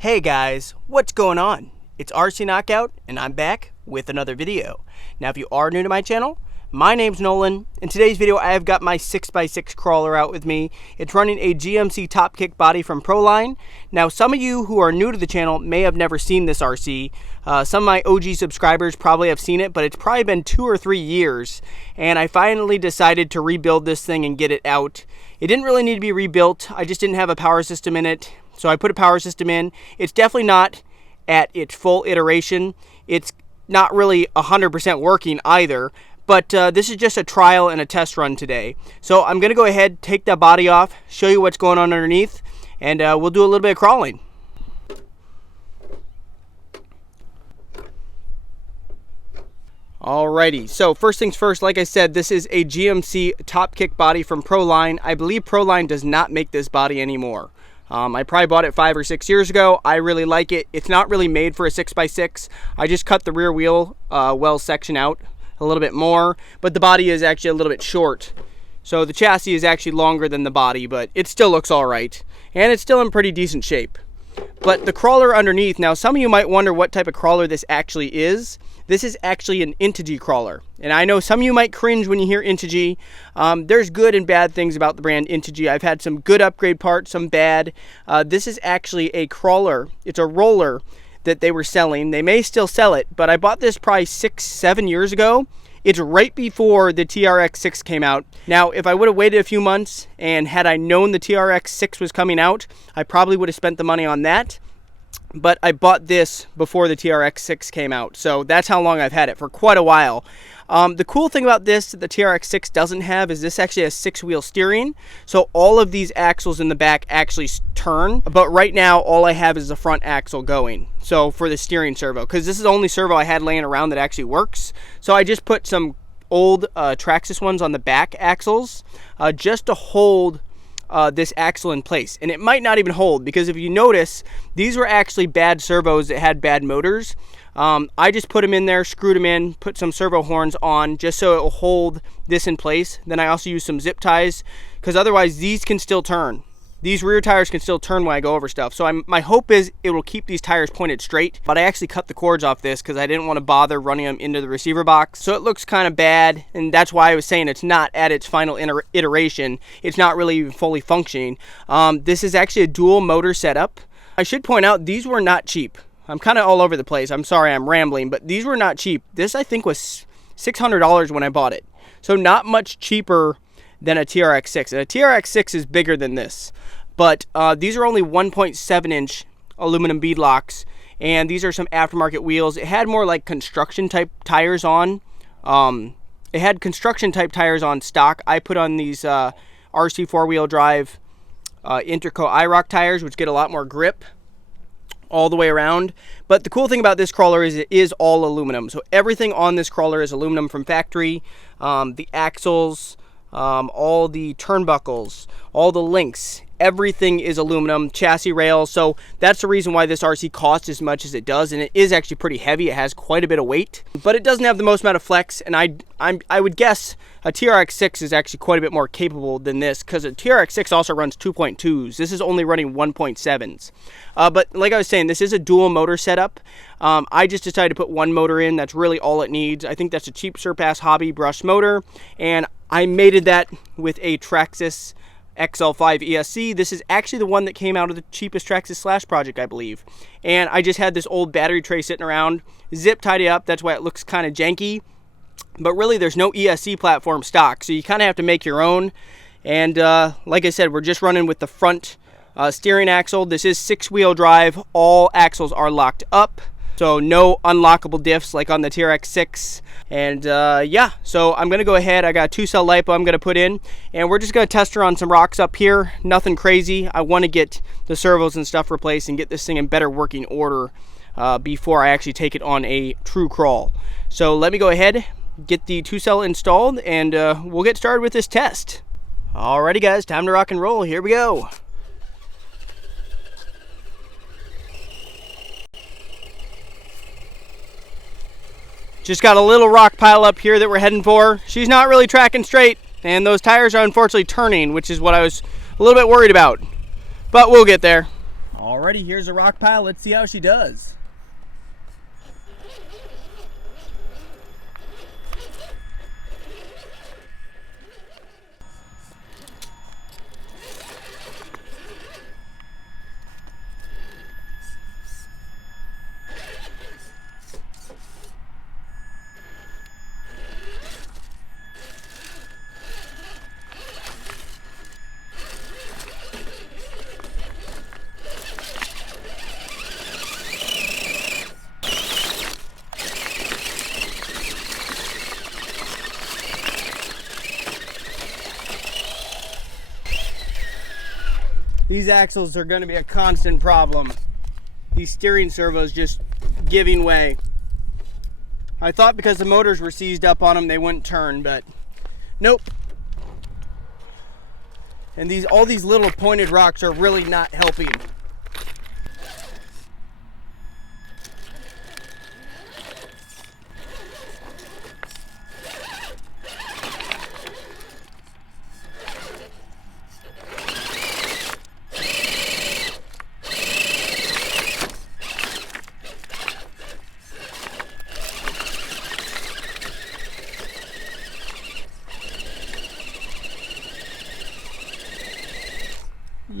Hey guys, what's going on? It's RC Knockout, and I'm back with another video. Now, if you are new to my channel, my name's Nolan. In today's video, I have got my 6x6 crawler out with me. It's running a GMC Top Kick body from Proline. Now, some of you who are new to the channel may have never seen this RC. Some of my OG subscribers probably have seen it, but it's probably been 2 or 3 years, and I finally decided to rebuild this thing and get it out. It didn't really need to be rebuilt. I just didn't have a power system in it. So I put a power system in. It's definitely not at its full iteration. It's not really 100% working either, but this is just a trial and a test run today. So I'm gonna go ahead, take that body off, show you what's going on underneath, and we'll do a little bit of crawling. Alrighty, so first things first, like I said, this is a GMC Top Kick body from Proline. I believe Proline does not make this body anymore. I probably bought it 5 or 6 years ago. I really like it. It's not really made for a 6x6. I just cut the rear wheel well section out a little bit more, but the body is actually a little bit short. So the chassis is actually longer than the body, but it still looks all right. And it's still in pretty decent shape. But the crawler underneath, now some of you might wonder what type of crawler this actually is. This is actually an Integy crawler. And I know some of you might cringe when you hear Integy. There's good and bad things about the brand Integy. I've had some good upgrade parts, some bad. This is actually a crawler. It's a roller that they were selling. They may still sell it, but I bought this probably 6-7 years ago. It's right before the TRX6 came out. Now, if I would have waited a few months and had I known the TRX6 was coming out, I probably would have spent the money on that. But I bought this before the TRX6 came out, so that's how long I've had it, for quite a while. The cool thing about this that the TRX6 doesn't have is this actually has 6-wheel steering, so all of these axles in the back actually turn, but right now all I have is the front axle going, so for the steering servo, because this is the only servo I had laying around that actually works. So I just put some old Traxxas ones on the back axles just to hold this axle in place, and it might not even hold, because if you notice, these were actually bad servos that had bad motors. I just put them in there, screwed them in, put some servo horns on just so it will hold this in place. Then I also use some zip ties, because otherwise these can still turn. These rear tires can still turn when I go over stuff. So my hope is it will keep these tires pointed straight, but I actually cut the cords off this because I didn't want to bother running them into the receiver box. So it looks kind of bad, and that's why I was saying it's not at its final iteration. It's not really even fully functioning. This is actually a dual motor setup. I should point out, these were not cheap. I'm kind of all over the place. I'm sorry I'm rambling, but these were not cheap. This, I think, was $600 when I bought it. So not much cheaper than a TRX6. And a TRX6 is bigger than this. But these are only 1.7-inch aluminum beadlocks, and these are some aftermarket wheels. It had more like construction type tires on. It had construction type tires on stock. I put on these RC 4-wheel drive Interco IROC tires, which get a lot more grip all the way around. But the cool thing about this crawler is it is all aluminum. So everything on this crawler is aluminum from factory. The axles, all the turnbuckles, all the links, everything is aluminum, chassis rails. So that's the reason why this RC costs as much as it does, and it is actually pretty heavy. It has quite a bit of weight, but it doesn't have the most amount of flex, and I would guess a TRX6 is actually quite a bit more capable than this, because a TRX6 also runs 2.2s. This is only running 1.7s. But like I was saying, this is a dual motor setup. I just decided to put one motor in. That's really all it needs. I think that's a cheap Surpass Hobby brush motor, and I mated that with a Traxxas XL5 ESC. This is actually the one that came out of the cheapest Traxxas Slash project, I believe. And I just had this old battery tray sitting around, zip tied it up. That's why it looks kind of janky. But really, there's no ESC platform stock, so you kind of have to make your own. And like I said, we're just running with the front steering axle. This is 6-wheel drive. All axles are locked up, so no unlockable diffs like on the TRX6. And yeah, so I'm gonna go ahead. I got a 2-cell LiPo I'm gonna put in, and we're just gonna test her on some rocks up here. Nothing crazy. I want to get the servos and stuff replaced and get this thing in better working order before I actually take it on a true crawl. So let me go ahead, get the 2-cell installed, and we'll get started with this test. Alrighty guys, time to rock and roll. Here we go. Just got a little rock pile up here that we're heading for. She's not really tracking straight, and those tires are unfortunately turning, which is what I was a little bit worried about. But we'll get there. Alrighty, here's a rock pile. Let's see how she does. These axles are going to be a constant problem. These steering servos just giving way. I thought because the motors were seized up on them they wouldn't turn, but nope. And all these little pointed rocks are really not helping.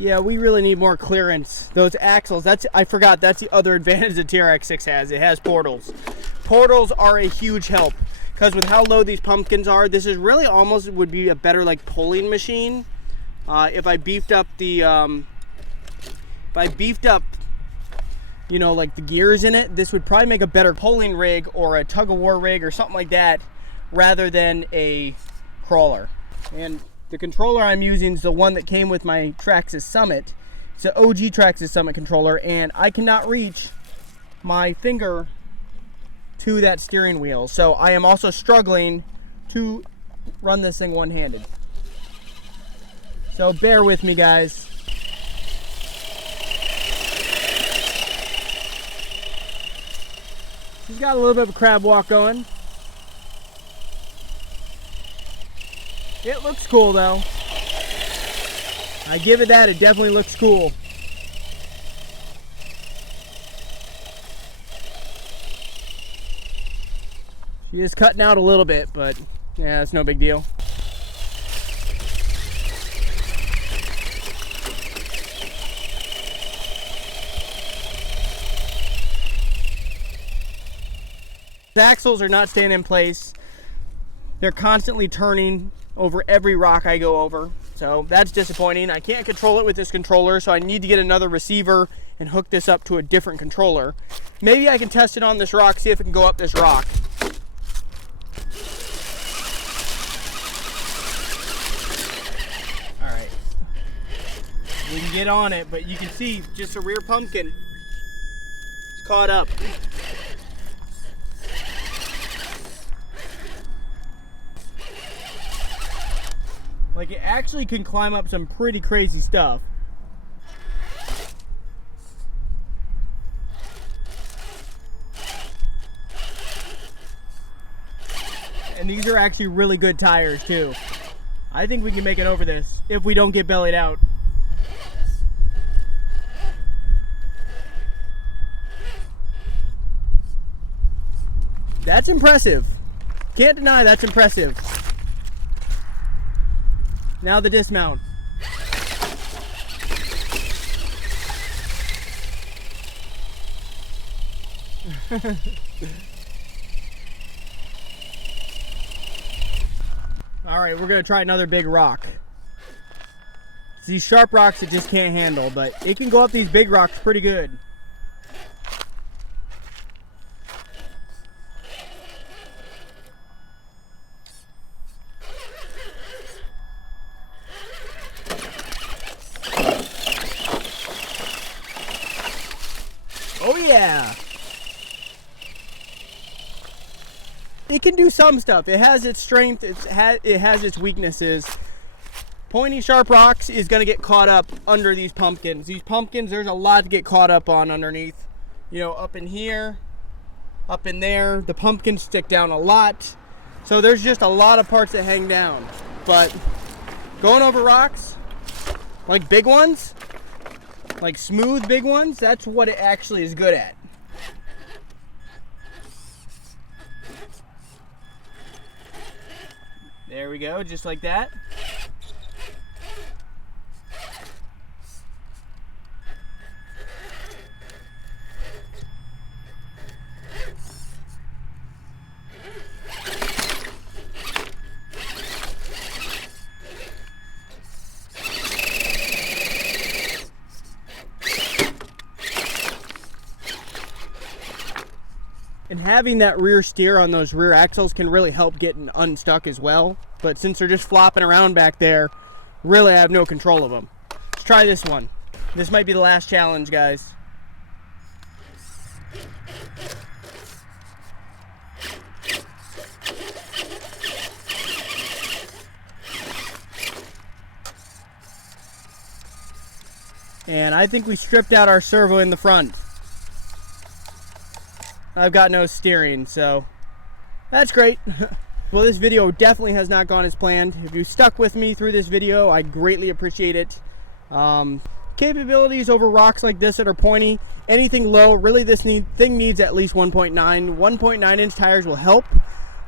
Yeah, we really need more clearance. Those axles, I forgot, that's the other advantage the TRX6 has. It has portals. Portals are a huge help because with how low these pumpkins are, this is really almost would be a better like pulling machine. If I beefed up the, you know, like the gears in it, this would probably make a better pulling rig or a tug-of-war rig or something like that rather than a crawler. And the controller I'm using is the one that came with my Traxxas Summit. It's an OG Traxxas Summit controller, and I cannot reach my finger to that steering wheel. So I am also struggling to run this thing one-handed. So bear with me, guys. She's got a little bit of a crab walk going. It looks cool though. I give it that, it definitely looks cool. She is cutting out a little bit, but yeah, it's no big deal. The axles are not staying in place. They're constantly turning over every rock I go over. So that's disappointing. I can't control it with this controller, so I need to get another receiver and hook this up to a different controller. Maybe I can test it on this rock, see if it can go up this rock. All right. We can get on it, but you can see just the rear pumpkin is caught up. Like, it actually can climb up some pretty crazy stuff. And these are actually really good tires too. I think we can make it over this if we don't get bellied out. That's impressive. Can't deny that's impressive. Now the dismount. All right, we're gonna try another big rock. It's these sharp rocks it just can't handle, but it can go up these big rocks pretty good. Oh yeah! It can do some stuff. It has its strength, it has its weaknesses. Pointy sharp rocks is going to get caught up under these pumpkins. These pumpkins, there's a lot to get caught up on underneath. You know, up in here, up in there. The pumpkins stick down a lot. So there's just a lot of parts that hang down. But going over rocks, like big ones, like smooth big ones, that's what it actually is good at. There we go, just like that. And having that rear steer on those rear axles can really help getting unstuck as well. But since they're just flopping around back there, really I have no control of them. Let's try this one. This might be the last challenge, guys. And I think we stripped out our servo in the front. I've got no steering, so that's great. Well, this video definitely has not gone as planned. If you stuck with me through this video, I greatly appreciate it. Capabilities over rocks like this that are pointy, anything low, really this thing needs at least 1.9. 1.9 inch tires will help.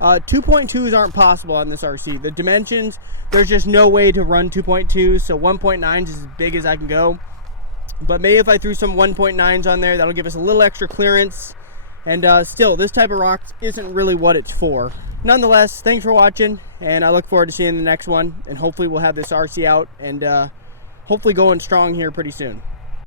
2.2s aren't possible on this RC. The dimensions, there's just no way to run 2.2s, so 1.9s is as big as I can go. But maybe if I threw some 1.9s on there, that'll give us a little extra clearance. And still, this type of rock isn't really what it's for. Nonetheless, thanks for watching, and I look forward to seeing the next one. And hopefully we'll have this RC out and hopefully going strong here pretty soon.